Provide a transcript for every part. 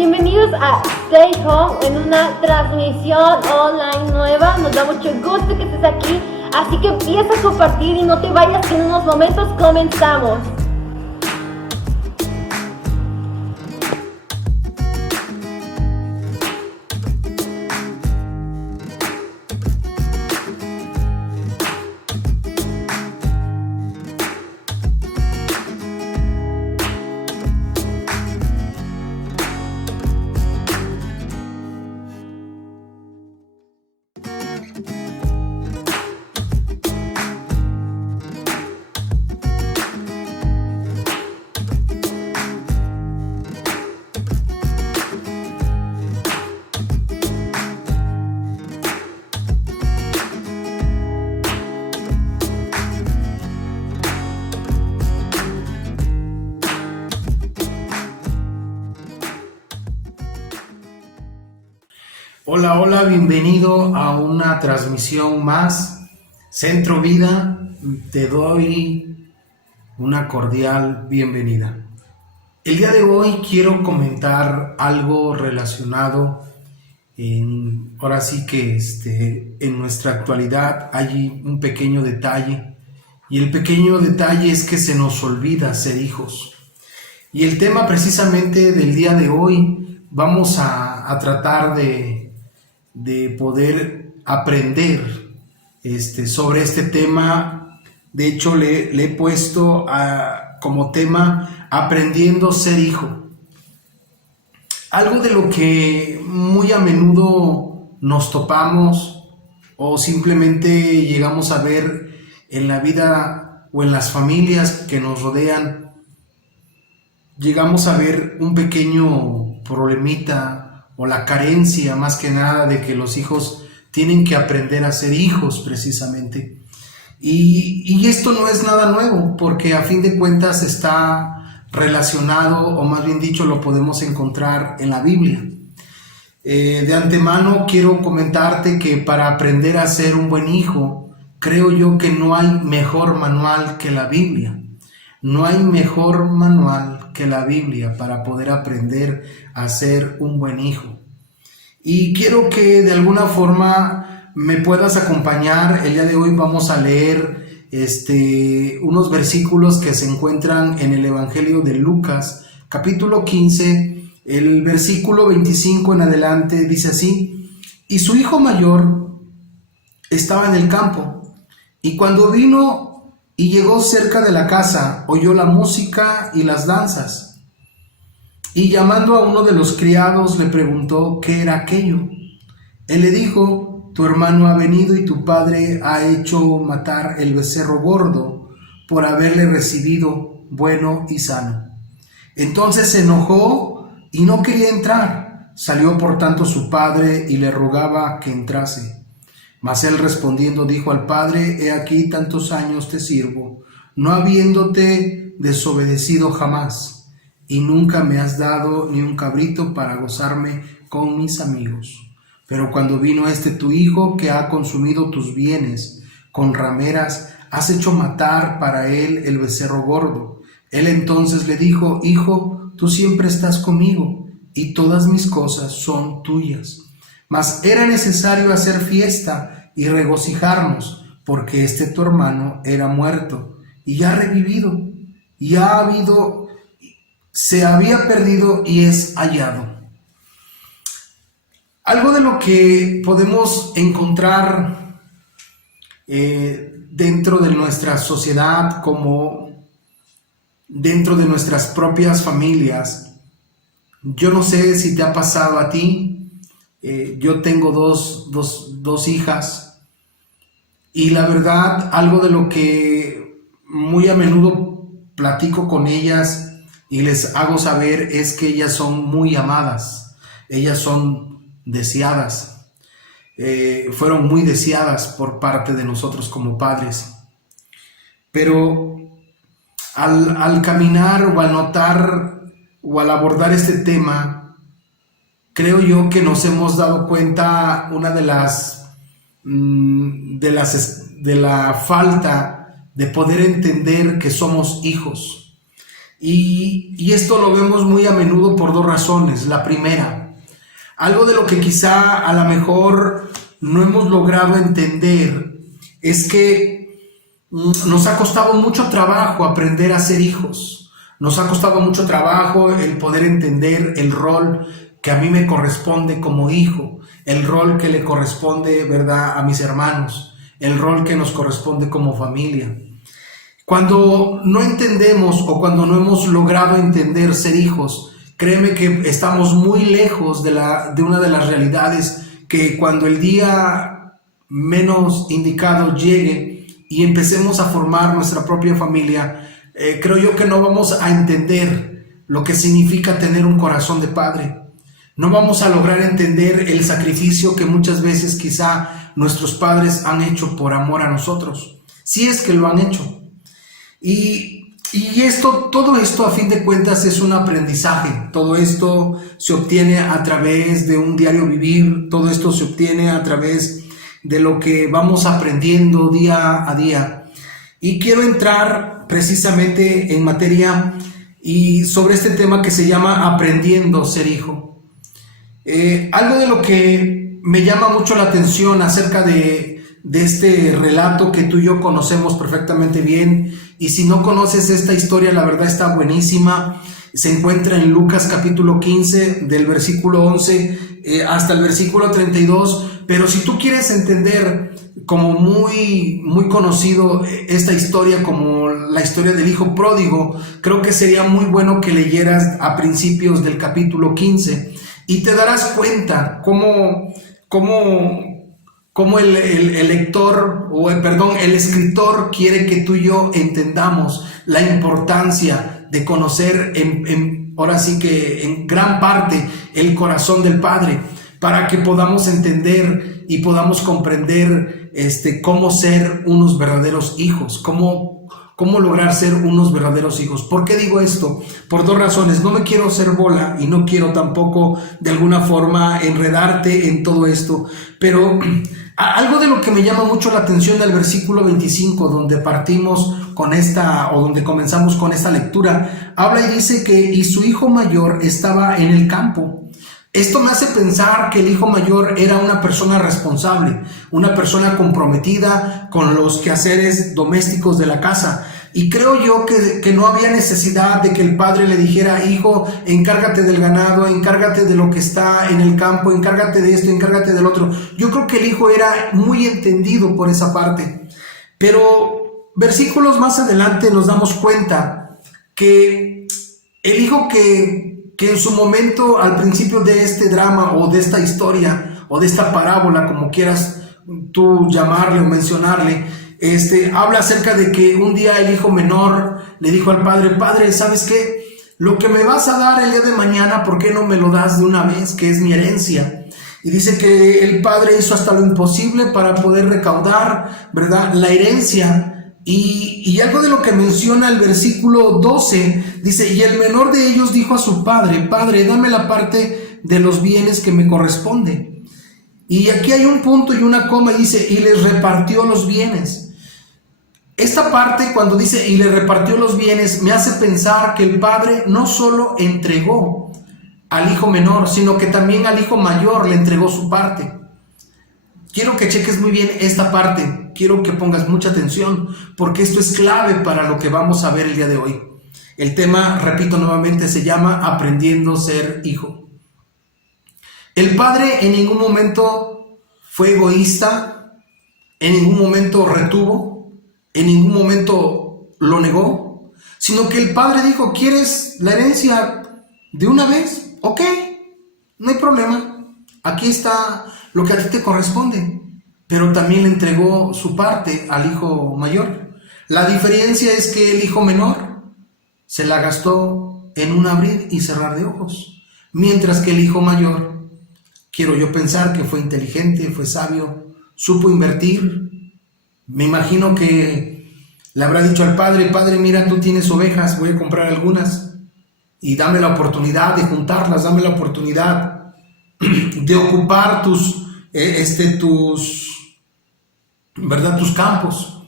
Bienvenidos a Stay Home en una transmisión online nueva. Nos da mucho gusto que estés aquí, así que empieza a compartir y no te vayas, que en unos momentos comenzamos. Hola, hola, bienvenido a una transmisión más. Centro Vida, te doy una cordial bienvenida. El día de hoy quiero comentar algo relacionado ahora sí que en nuestra actualidad hay un pequeño detalle, y el pequeño detalle es que se nos olvida ser hijos. Y el tema precisamente del día de hoy, vamos a tratar de poder aprender sobre este tema. De hecho, le he puesto como tema aprendiendo a ser hijo. Algo de lo que muy a menudo nos topamos o simplemente llegamos a ver en la vida o en las familias que nos rodean. Llegamos a ver un pequeño problemita o la carencia, más que nada, de que los hijos tienen que aprender a ser hijos precisamente. Y esto no es nada nuevo, porque a fin de cuentas está relacionado, o más bien dicho, lo podemos encontrar en la Biblia. De antemano quiero comentarte que para aprender a ser un buen hijo, creo yo que no hay mejor manual que la Biblia. No hay mejor manual que la Biblia para poder aprender a ser un buen hijo. Y quiero que de alguna forma me puedas acompañar. El día de hoy vamos a leer unos versículos que se encuentran en el Evangelio de Lucas, capítulo 15, el versículo 25 en adelante, dice así: y su hijo mayor estaba en el campo, y cuando vino y llegó cerca de la casa, oyó la música y las danzas. Y llamando a uno de los criados, le preguntó qué era aquello. Él le dijo: tu hermano ha venido y tu padre ha hecho matar el becerro gordo por haberle recibido bueno y sano. Entonces se enojó y no quería entrar. Salió por tanto su padre y le rogaba que entrase. Mas él respondiendo dijo al padre: he aquí tantos años te sirvo, no habiéndote desobedecido jamás, y nunca me has dado ni un cabrito para gozarme con mis amigos. Pero cuando vino tu hijo, que ha consumido tus bienes con rameras, has hecho matar para él el becerro gordo. Él entonces le dijo: hijo, tú siempre estás conmigo, y todas mis cosas son tuyas. Mas era necesario hacer fiesta y regocijarnos, porque tu hermano era muerto y ya ha revivido, y se había perdido y es hallado. Algo de lo que podemos encontrar dentro de nuestra sociedad, como dentro de nuestras propias familias. Yo no sé si te ha pasado a ti. Yo tengo dos hijas, y la verdad, algo de lo que muy a menudo platico con ellas y les hago saber es que ellas son muy amadas, ellas son deseadas, fueron muy deseadas por parte de nosotros como padres. Pero al caminar o al notar o al abordar este tema, creo yo que nos hemos dado cuenta una de la falta de poder entender que somos hijos. Y esto lo vemos muy a menudo por dos razones. La primera, algo de lo que quizá a lo mejor no hemos logrado entender es que nos ha costado mucho trabajo aprender a ser hijos. Nos ha costado mucho trabajo el poder entender el rol que a mí me corresponde como hijo, el rol que le corresponde, ¿verdad?, a mis hermanos, el rol que nos corresponde como familia. Cuando no entendemos o cuando no hemos logrado entender ser hijos, créeme que estamos muy lejos de una de las realidades que cuando el día menos indicado llegue y empecemos a formar nuestra propia familia, creo yo que no vamos a entender lo que significa tener un corazón de padre. No vamos a lograr entender el sacrificio que muchas veces quizá nuestros padres han hecho por amor a nosotros, si es que lo han hecho. Y todo esto a fin de cuentas es un aprendizaje. Todo esto se obtiene a través de un diario vivir, todo esto se obtiene a través de lo que vamos aprendiendo día a día. Y quiero entrar precisamente en materia y sobre este tema que se llama aprendiendo a ser hijo. Algo de lo que me llama mucho la atención acerca de este relato que tú y yo conocemos perfectamente bien, y si no conoces esta historia, la verdad está buenísima. Se encuentra en Lucas capítulo 15 del versículo 11 hasta el versículo 32, pero si tú quieres entender como muy conocido esta historia como la historia del hijo pródigo, creo que sería muy bueno que leyeras a principios del capítulo 15 y te darás cuenta cómo el lector, el escritor quiere que tú y yo entendamos la importancia de conocer ahora sí que en gran parte el corazón del Padre, para que podamos entender y podamos comprender cómo ser unos verdaderos hijos, cómo lograr ser unos verdaderos hijos. ¿Por qué digo esto? Por dos razones. No me quiero hacer bola y no quiero tampoco de alguna forma enredarte en todo esto, pero algo de lo que me llama mucho la atención del versículo 25, donde partimos con donde comenzamos con esta lectura, habla y dice que y su hijo mayor estaba en el campo. Esto me hace pensar que el hijo mayor era una persona responsable, una persona comprometida con los quehaceres domésticos de la casa. Y creo yo que no había necesidad de que el padre le dijera: hijo, encárgate del ganado, encárgate de lo que está en el campo, encárgate de esto, encárgate del otro. Yo creo que el hijo era muy entendido por esa parte. Pero versículos más adelante nos damos cuenta que el hijo que en su momento, al principio de este drama o de esta historia o de esta parábola, como quieras tú llamarle o mencionarle, habla acerca de que un día el hijo menor le dijo al padre: padre, ¿sabes qué? Lo que me vas a dar el día de mañana, ¿por qué no me lo das de una vez? Que es mi herencia. Y dice que el padre hizo hasta lo imposible para poder recaudar, ¿verdad?, la herencia. Y algo de lo que menciona el versículo 12, dice: y el menor de ellos dijo a su padre: padre, dame la parte de los bienes que me corresponde. Y aquí hay un punto y una coma, y dice: y les repartió los bienes. Esta parte, cuando dice y le repartió los bienes, me hace pensar que el padre no solo entregó al hijo menor, sino que también al hijo mayor le entregó su parte. Quiero que cheques muy bien esta parte, quiero que pongas mucha atención, porque esto es clave para lo que vamos a ver el día de hoy. El tema, repito nuevamente, se llama aprendiendo a ser hijo. El padre en ningún momento fue egoísta, en ningún momento retuvo, en ningún momento lo negó, sino que el padre dijo: ¿quieres la herencia de una vez? Ok, no hay problema, aquí está lo que a ti te corresponde. Pero también le entregó su parte al hijo mayor. La diferencia es que el hijo menor se la gastó en un abrir y cerrar de ojos, mientras que el hijo mayor, quiero yo pensar que fue inteligente, fue sabio, supo invertir. Me imagino que le habrá dicho al padre: padre, mira, tú tienes ovejas, voy a comprar algunas y dame la oportunidad de juntarlas, dame la oportunidad de ocupar tus campos,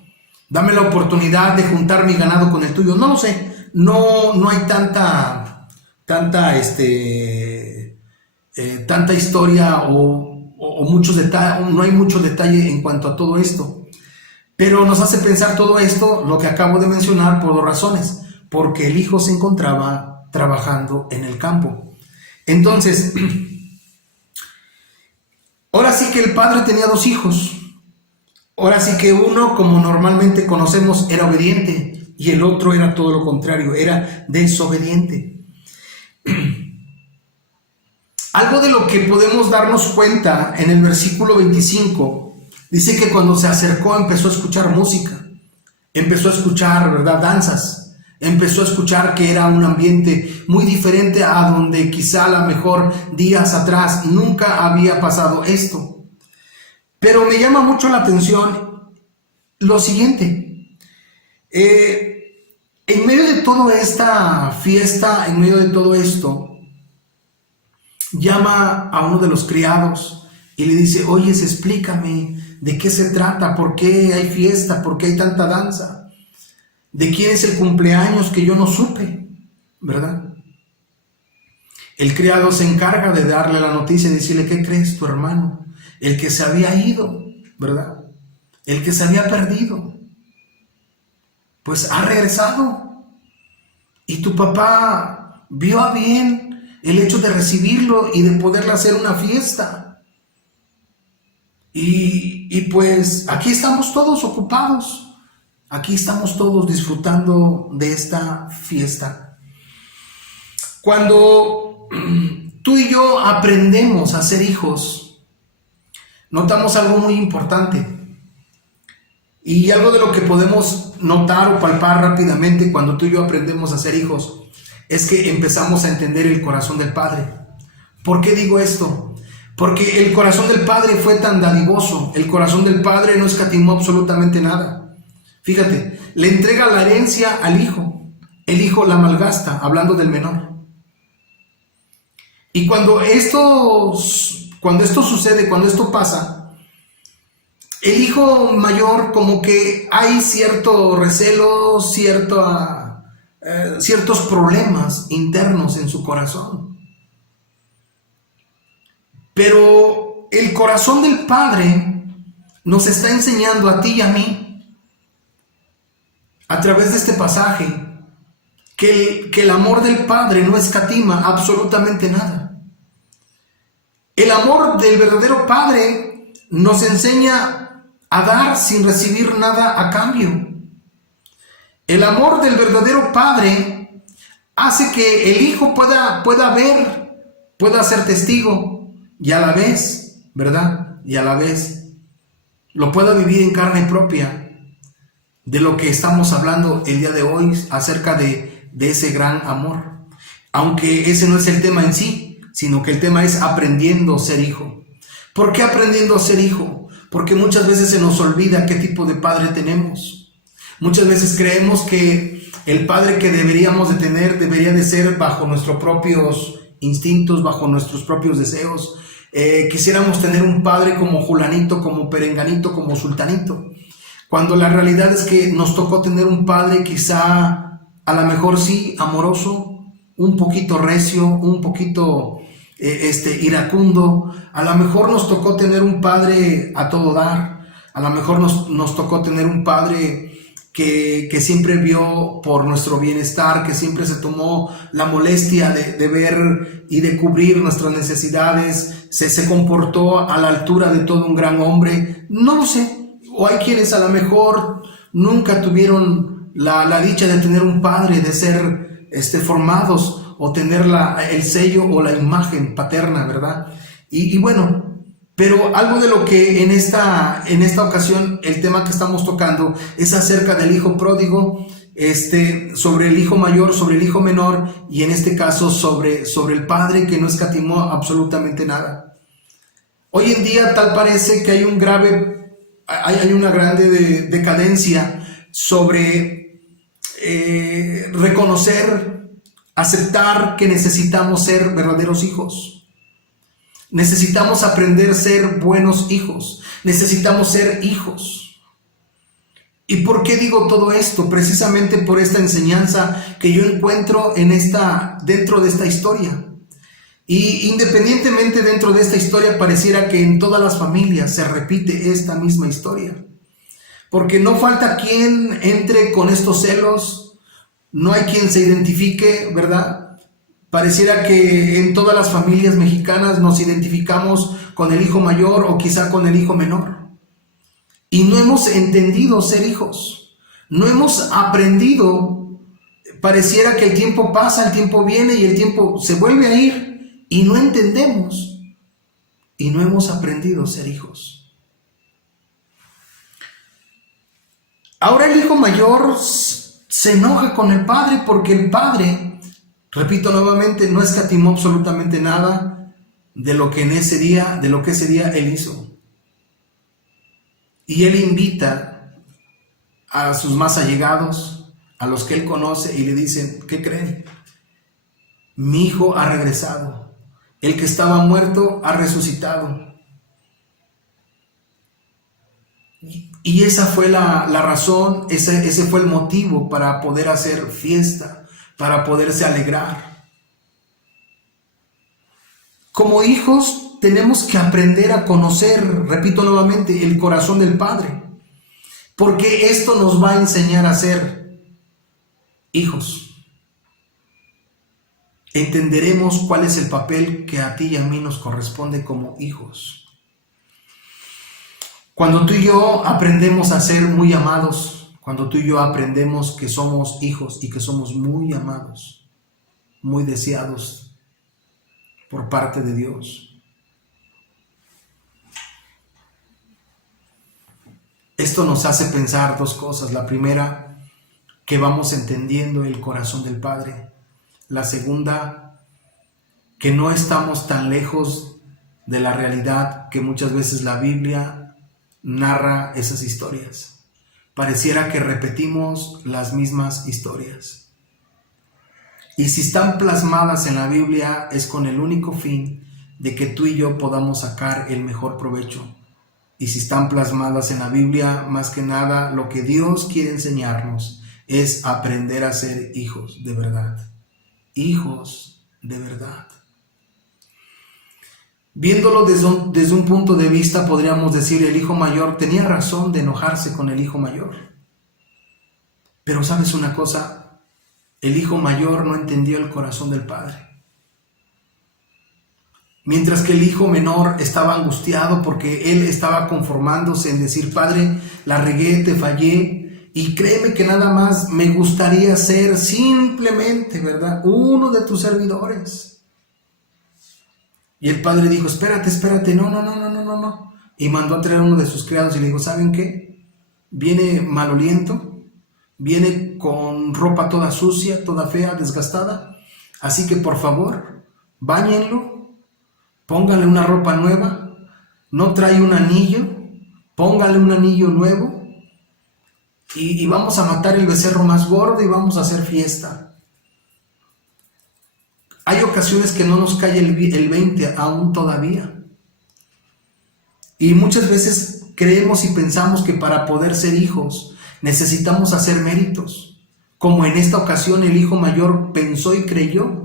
dame la oportunidad de juntar mi ganado con el tuyo. No lo sé, no hay tanta historia o muchos detalles, no hay mucho detalle en cuanto a todo esto. Pero nos hace pensar todo esto, lo que acabo de mencionar, por dos razones. Porque el hijo se encontraba trabajando en el campo. Entonces, ahora sí que el padre tenía dos hijos. Ahora sí que uno, como normalmente conocemos, era obediente y el otro era todo lo contrario, era desobediente. Algo de lo que podemos darnos cuenta en el versículo 25, dice que cuando se acercó empezó a escuchar música, empezó a escuchar, ¿verdad?, danzas, empezó a escuchar que era un ambiente muy diferente a donde quizá a lo mejor días atrás nunca había pasado esto. Pero me llama mucho la atención lo siguiente, en medio de toda esta fiesta, en medio de todo esto, llama a uno de los criados y le dice: oye, explícame de qué se trata, por qué hay fiesta, por qué hay tanta danza, de quién es el cumpleaños que yo no supe, ¿verdad? El criado se encarga de darle la noticia y decirle: ¿qué crees, tu hermano? El que se había ido, ¿verdad? El que se había perdido, pues ha regresado. Y tu papá vio a bien el hecho de recibirlo y de poderle hacer una fiesta. Y pues aquí estamos todos ocupados. Aquí estamos todos disfrutando de esta fiesta. Cuando tú y yo aprendemos a ser hijos, notamos algo muy importante. Y algo de lo que podemos notar o palpar rápidamente cuando tú y yo aprendemos a ser hijos es que empezamos a entender el corazón del Padre. ¿Por qué digo esto? Porque el corazón del Padre fue tan dadivoso. El corazón del Padre no escatimó absolutamente nada. Fíjate, le entrega la herencia al hijo. El hijo la malgasta, hablando del menor. Y cuando esto sucede, cuando esto pasa, el hijo mayor, como que hay cierto recelo, ciertos problemas internos en su corazón. Pero el corazón del Padre nos está enseñando a ti y a mí, a través de este pasaje, que el amor del Padre no escatima absolutamente nada. El amor del verdadero Padre nos enseña a dar sin recibir nada a cambio. El amor del verdadero Padre hace que el Hijo pueda ver, pueda ser testigo y a la vez, ¿verdad? Y a la vez lo pueda vivir en carne propia de lo que estamos hablando el día de hoy acerca de ese gran amor. Aunque ese no es el tema en sí, sino que el tema es aprendiendo a ser hijo. ¿Por qué aprendiendo a ser hijo? Porque muchas veces se nos olvida qué tipo de padre tenemos. Muchas veces creemos que el padre que deberíamos de tener debería de ser bajo nuestros propios instintos, bajo nuestros propios deseos. Quisiéramos tener un padre como Julanito, como Perenganito, como Sultanito. Cuando la realidad es que nos tocó tener un padre quizá, a lo mejor sí, amoroso, un poquito recio, un poquito iracundo. A lo mejor nos tocó tener un padre a todo dar. A lo mejor nos tocó tener un padre que siempre vio por nuestro bienestar, que siempre se tomó la molestia de ver y de cubrir nuestras necesidades, se comportó a la altura de todo un gran hombre. No lo sé. O hay quienes a lo mejor nunca tuvieron la dicha de tener un padre, de ser formados o tener el sello o la imagen paterna, ¿verdad? Y bueno, pero algo de lo que en esta ocasión el tema que estamos tocando es acerca del hijo pródigo, sobre el hijo mayor, sobre el hijo menor, y en este caso sobre el padre que no escatimó absolutamente nada. Hoy en día tal parece que hay una grande decadencia sobre reconocer, aceptar que necesitamos ser verdaderos hijos. Necesitamos aprender a ser buenos hijos. Necesitamos ser hijos. ¿Y por qué digo todo esto? Precisamente por esta enseñanza que yo encuentro dentro de esta historia. Y independientemente dentro de esta historia, pareciera que en todas las familias se repite esta misma historia. Porque no falta quien entre con estos celos, no hay quien se identifique, ¿verdad? Pareciera que en todas las familias mexicanas nos identificamos con el hijo mayor o quizá con el hijo menor. Y no hemos entendido ser hijos, no hemos aprendido. Pareciera que el tiempo pasa, el tiempo viene y el tiempo se vuelve a ir y no entendemos y no hemos aprendido ser hijos. Ahora el hijo mayor se enoja con el padre porque el padre, repito nuevamente, no escatimó absolutamente nada de lo que ese día él hizo. Y él invita a sus más allegados, a los que él conoce, y le dicen, ¿qué creen? Mi hijo ha regresado, el que estaba muerto ha resucitado. Y esa fue la razón, ese fue el motivo para poder hacer fiesta, para poderse alegrar. Como hijos tenemos que aprender a conocer, repito nuevamente, el corazón del Padre, porque esto nos va a enseñar a ser hijos. Entenderemos cuál es el papel que a ti y a mí nos corresponde como hijos. Cuando tú y yo aprendemos a ser muy amados, cuando tú y yo aprendemos que somos hijos y que somos muy amados, muy deseados por parte de Dios, esto nos hace pensar dos cosas. La primera, que vamos entendiendo el corazón del Padre. La segunda, que no estamos tan lejos de la realidad que muchas veces la Biblia narra esas historias. Pareciera que repetimos las mismas historias. Y si están plasmadas en la Biblia es con el único fin de que tú y yo podamos sacar el mejor provecho. Y si están plasmadas en la Biblia, más que nada, lo que Dios quiere enseñarnos es aprender a ser hijos de verdad. Hijos de verdad. Viéndolo desde un punto de vista, podríamos decir, el hijo mayor tenía razón de enojarse con el hijo mayor. Pero ¿sabes una cosa? El hijo mayor no entendió el corazón del padre. Mientras que el hijo menor estaba angustiado porque él estaba conformándose en decir, Padre, la regué, te fallé, y créeme que nada más me gustaría ser simplemente, ¿verdad?, uno de tus servidores. Y el padre dijo, espérate, no. Y mandó a traer a uno de sus criados y le dijo, ¿saben qué? Viene maloliento, viene con ropa toda sucia, toda fea, desgastada, así que por favor, báñenlo. Póngale una ropa nueva, no trae un anillo, póngale un anillo nuevo y vamos a matar el becerro más gordo y vamos a hacer fiesta. Hay ocasiones que no nos cae el 20 aún todavía. Y muchas veces creemos y pensamos que para poder ser hijos necesitamos hacer méritos. Como en esta ocasión el hijo mayor pensó y creyó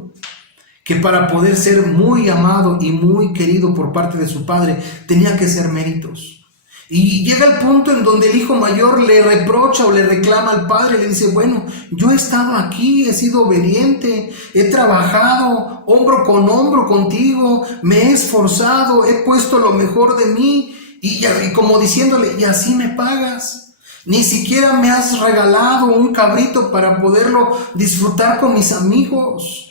que para poder ser muy amado y muy querido por parte de su padre, tenía que ser méritos. Y llega el punto en donde el hijo mayor le reprocha o le reclama al padre, le dice, bueno, yo he estado aquí, he sido obediente, he trabajado hombro con hombro contigo, me he esforzado, he puesto lo mejor de mí, y como diciéndole, y así me pagas. Ni siquiera me has regalado un cabrito para poderlo disfrutar con mis amigos.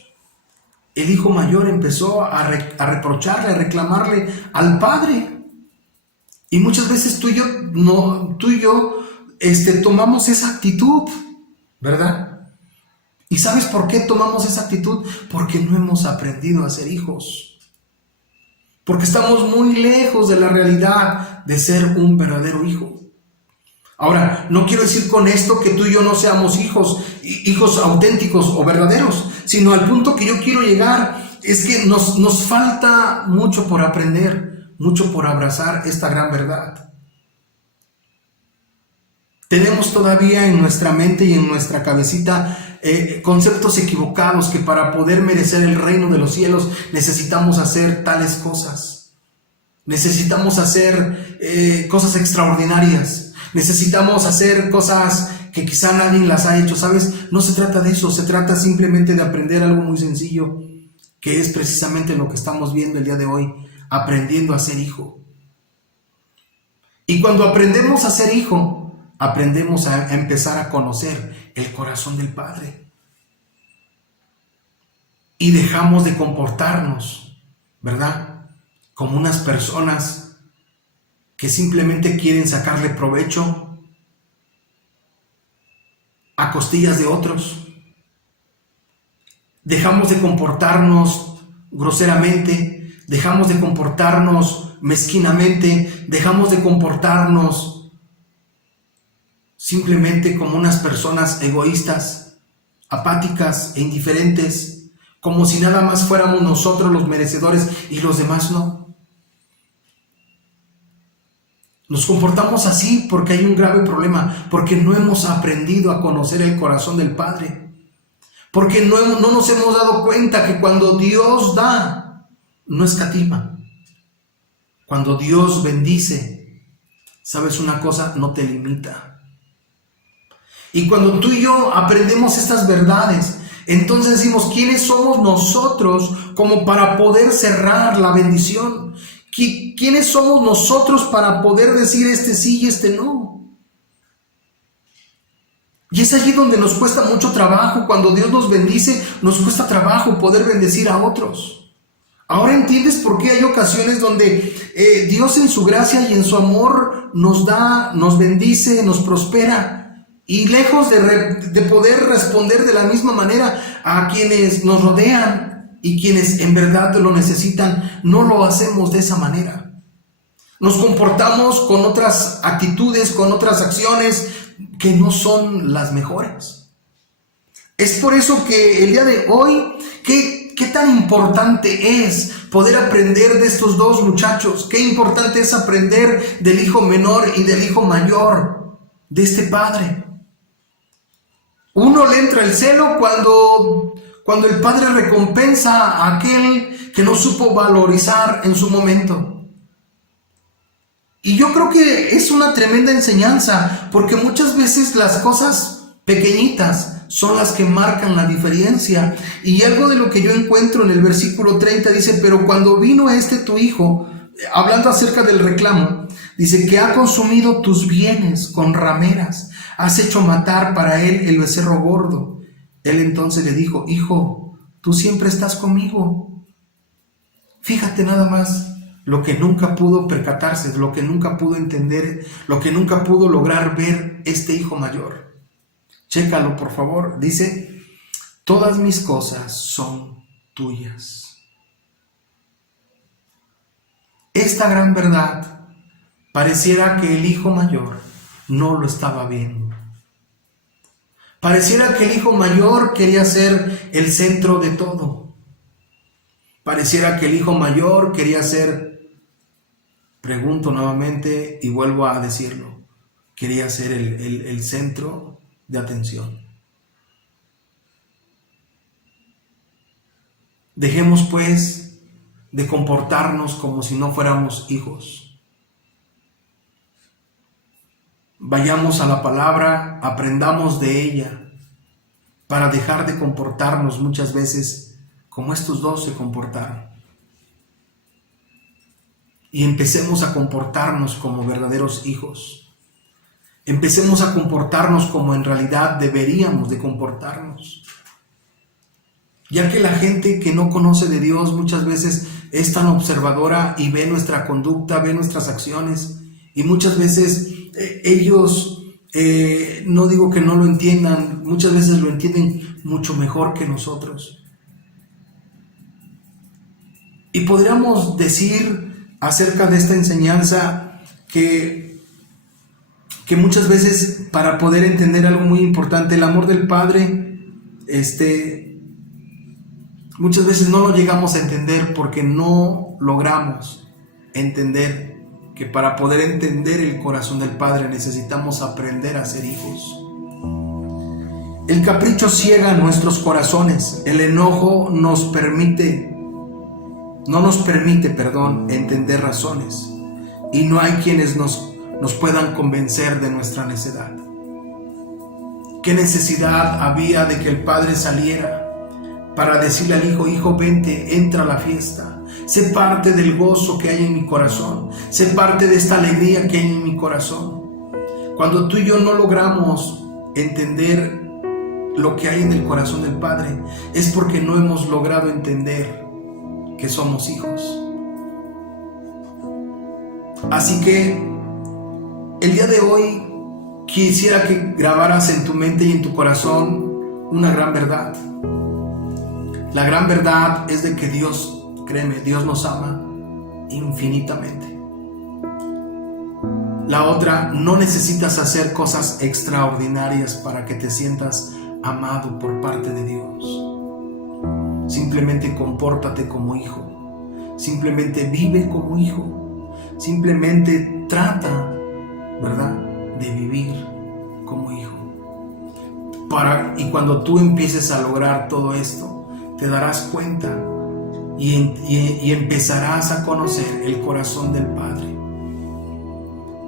El hijo mayor empezó a reprocharle, a reclamarle al padre. Y muchas veces tú y yo tomamos esa actitud, ¿verdad? ¿Y sabes por qué tomamos esa actitud? Porque no hemos aprendido a ser hijos. Porque estamos muy lejos de la realidad de ser un verdadero hijo. Ahora, no quiero decir con esto que tú y yo no seamos hijos auténticos o verdaderos, sino al punto que yo quiero llegar es que nos falta mucho por aprender, mucho por abrazar esta gran verdad. Tenemos todavía en nuestra mente y en nuestra cabecita conceptos equivocados que para poder merecer el reino de los cielos necesitamos hacer tales cosas. Necesitamos hacer cosas extraordinarias. Necesitamos hacer cosas que quizá nadie las ha hecho, ¿sabes? No se trata de eso, se trata simplemente de aprender algo muy sencillo, que es precisamente lo que estamos viendo el día de hoy, aprendiendo a ser hijo. Y cuando aprendemos a ser hijo, aprendemos a empezar a conocer el corazón del Padre. Y dejamos de comportarnos, ¿verdad?, como unas personas que simplemente quieren sacarle provecho a costillas de otros. Dejamos de comportarnos groseramente, dejamos de comportarnos mezquinamente, dejamos de comportarnos simplemente como unas personas egoístas, apáticas e indiferentes, como si nada más fuéramos nosotros los merecedores y los demás no. Nos comportamos así porque hay un grave problema, porque no hemos aprendido a conocer el corazón del Padre, porque no nos hemos dado cuenta que cuando Dios da, no escatima. Cuando Dios bendice, ¿sabes una cosa? No te limita. Y cuando tú y yo aprendemos estas verdades, entonces decimos, ¿quiénes somos nosotros como para poder cerrar la bendición? ¿Quiénes somos nosotros para poder decir este sí y este no? Y es allí donde nos cuesta mucho trabajo. Cuando Dios nos bendice, nos cuesta trabajo poder bendecir a otros. Ahora entiendes por qué hay ocasiones donde Dios en su gracia y en su amor nos da, nos bendice, nos prospera. Y lejos de poder responder de la misma manera a quienes nos rodean y quienes en verdad lo necesitan, no lo hacemos de esa manera. Nos comportamos con otras actitudes, con otras acciones que no son las mejores. Es por eso que el día de hoy, ¿qué tan importante es poder aprender de estos dos muchachos? Qué importante es aprender del hijo menor y del hijo mayor, de este padre. Uno le entra el celo cuando el padre recompensa a aquel que no supo valorizar en su momento. Y yo creo que es una tremenda enseñanza, porque muchas veces las cosas pequeñitas son las que marcan la diferencia. Y algo de lo que yo encuentro en el versículo 30 dice, pero cuando vino tu hijo, hablando acerca del reclamo, dice que ha consumido tus bienes con rameras, has hecho matar para él el becerro gordo. Él entonces le dijo, hijo, tú siempre estás conmigo. Fíjate nada más lo que nunca pudo percatarse, lo que nunca pudo entender, lo que nunca pudo lograr ver este hijo mayor. Chécalo, por favor. Dice, todas mis cosas son tuyas. Esta gran verdad pareciera que el hijo mayor no lo estaba viendo. Pareciera que el hijo mayor quería ser el centro de todo. Pareciera que el hijo mayor quería ser, pregunto nuevamente y vuelvo a decirlo, quería ser el centro de atención. Dejemos pues de comportarnos como si no fuéramos hijos. Vayamos a la palabra, aprendamos de ella, para dejar de comportarnos muchas veces como estos dos se comportaron. Y empecemos a comportarnos como verdaderos hijos. Empecemos a comportarnos como en realidad deberíamos de comportarnos. Ya que la gente que no conoce de Dios muchas veces es tan observadora y ve nuestra conducta, ve nuestras acciones, y muchas veces ellos, no digo que no lo entiendan, muchas veces lo entienden mucho mejor que nosotros. Y podríamos decir acerca de esta enseñanza que muchas veces, para poder entender algo muy importante, el amor del Padre, muchas veces no lo llegamos a entender porque no logramos entender que para poder entender el corazón del Padre necesitamos aprender a ser hijos. El capricho ciega nuestros corazones. El enojo no nos permite, entender razones. Y no hay quienes nos puedan convencer de nuestra necedad. ¿Qué necesidad había de que el Padre saliera para decirle al Hijo: hijo, vente, entra a la fiesta, sé parte del gozo que hay en mi corazón, sé parte de esta alegría que hay en mi corazón? Cuando tú y yo no logramos entender lo que hay en el corazón del Padre, es porque no hemos logrado entender que somos hijos. Así que el día de hoy quisiera que grabaras en tu mente y en tu corazón una gran verdad. La gran verdad es de que Dios, créeme, Dios nos ama infinitamente. La otra, no necesitas hacer cosas extraordinarias para que te sientas amado por parte de Dios. Simplemente compórtate como hijo. Simplemente vive como hijo. Simplemente trata, ¿verdad?, de vivir como hijo. Y cuando tú empieces a lograr todo esto, te darás cuenta y empezarás a conocer el corazón del Padre.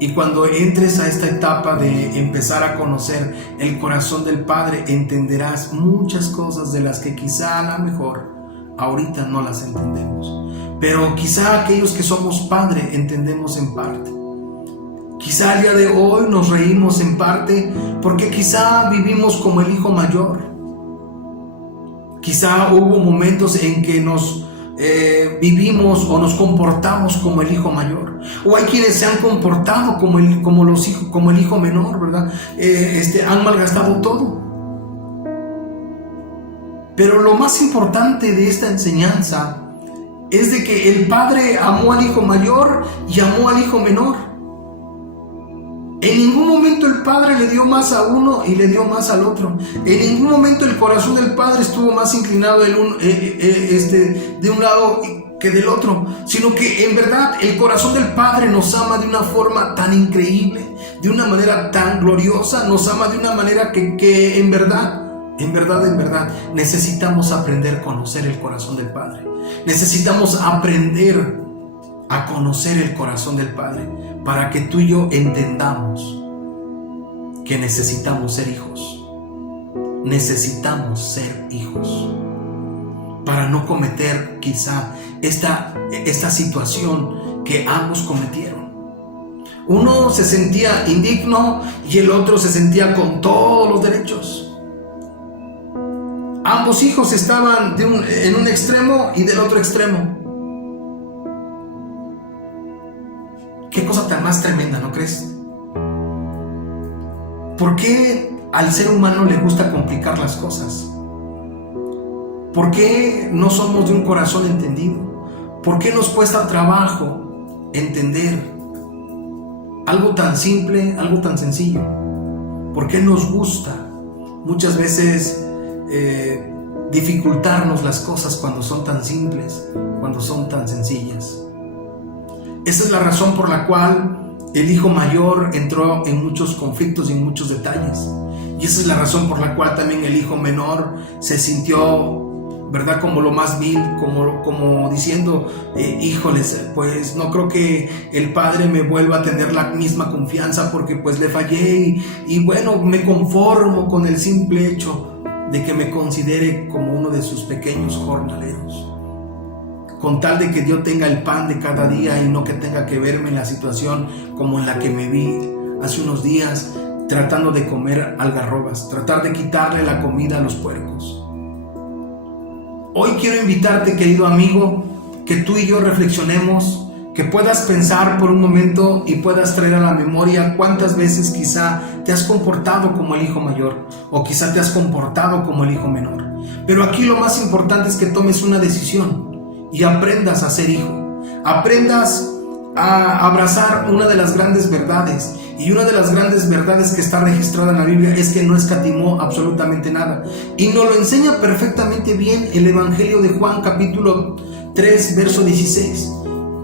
Y cuando entres a esta etapa de empezar a conocer el corazón del Padre, entenderás muchas cosas de las que quizá a lo mejor ahorita no las entendemos. Pero quizá aquellos que somos padre entendemos en parte. Quizá el día de hoy nos reímos en parte porque quizá vivimos como el hijo mayor. Quizá hubo momentos en que nos vivimos o nos comportamos como el hijo mayor, o hay quienes se han comportado como el hijo menor, ¿verdad? Han malgastado todo. Pero lo más importante de esta enseñanza es de que el Padre amó al hijo mayor y amó al hijo menor. En ningún momento el Padre le dio más a uno y le dio más al otro. En ningún momento el corazón del Padre estuvo más inclinado de un lado que del otro, sino que en verdad el corazón del Padre nos ama de una forma tan increíble, de una manera tan gloriosa, nos ama de una manera que en verdad necesitamos aprender a conocer el corazón del Padre. Necesitamos aprender a conocer el corazón del Padre para que tú y yo entendamos que necesitamos ser hijos. Necesitamos ser hijos para no cometer quizá esta situación que ambos cometieron. Uno se sentía indigno y el otro se sentía con todos los derechos. Ambos hijos estaban en un extremo y del otro extremo. Qué cosa tan más tremenda, ¿no crees? ¿Por qué al ser humano le gusta complicar las cosas? ¿Por qué no somos de un corazón entendido? ¿Por qué nos cuesta trabajo entender algo tan simple, algo tan sencillo? ¿Por qué nos gusta muchas veces dificultarnos las cosas cuando son tan simples, cuando son tan sencillas? Esa es la razón por la cual el hijo mayor entró en muchos conflictos y en muchos detalles. Y esa es la razón por la cual también el hijo menor se sintió, ¿verdad?, como lo más vil, como diciendo, híjoles, pues no creo que el Padre me vuelva a tener la misma confianza porque pues le fallé y bueno, me conformo con el simple hecho de que me considere como uno de sus pequeños jornaleros. Con tal de que yo tenga el pan de cada día y no que tenga que verme en la situación como en la que me vi hace unos días, tratando de comer algarrobas, tratar de quitarle la comida a los puercos. Hoy quiero invitarte, querido amigo, que tú y yo reflexionemos, que puedas pensar por un momento y puedas traer a la memoria cuántas veces quizá te has comportado como el hijo mayor o quizá te has comportado como el hijo menor. Pero aquí lo más importante es que tomes una decisión y aprendas a ser hijo, aprendas a abrazar una de las grandes verdades. Y una de las grandes verdades que está registrada en la Biblia es que no escatimó absolutamente nada. Y nos lo enseña perfectamente bien el Evangelio de Juan, capítulo 3, verso 16.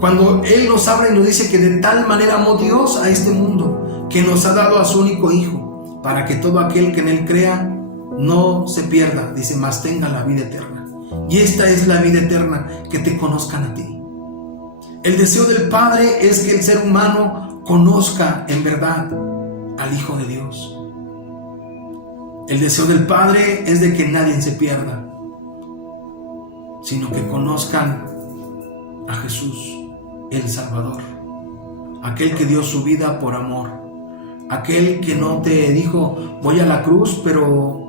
Cuando Él nos habla y nos dice que de tal manera amó Dios a este mundo, que nos ha dado a su único Hijo, para que todo aquel que en Él crea no se pierda, dice, mas tenga la vida eterna. Y esta es la vida eterna, que te conozcan a ti. El deseo del Padre es que el ser humano conozca en verdad al Hijo de Dios. El deseo del Padre es de que nadie se pierda, sino que conozcan a Jesús, el Salvador, aquel que dio su vida por amor, aquel que no te dijo voy a la cruz, pero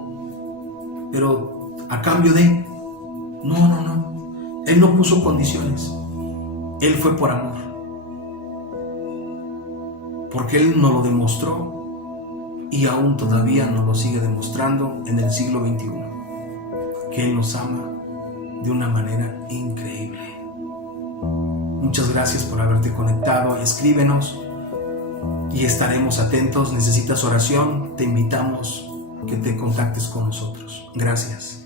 a cambio de... No. Él no puso condiciones. Él fue por amor, porque Él nos lo demostró y aún todavía nos lo sigue demostrando en el siglo XXI, que Él nos ama de una manera increíble. Muchas gracias por haberte conectado. Escríbenos y estaremos atentos. ¿Necesitas oración? Te invitamos a que te contactes con nosotros. Gracias.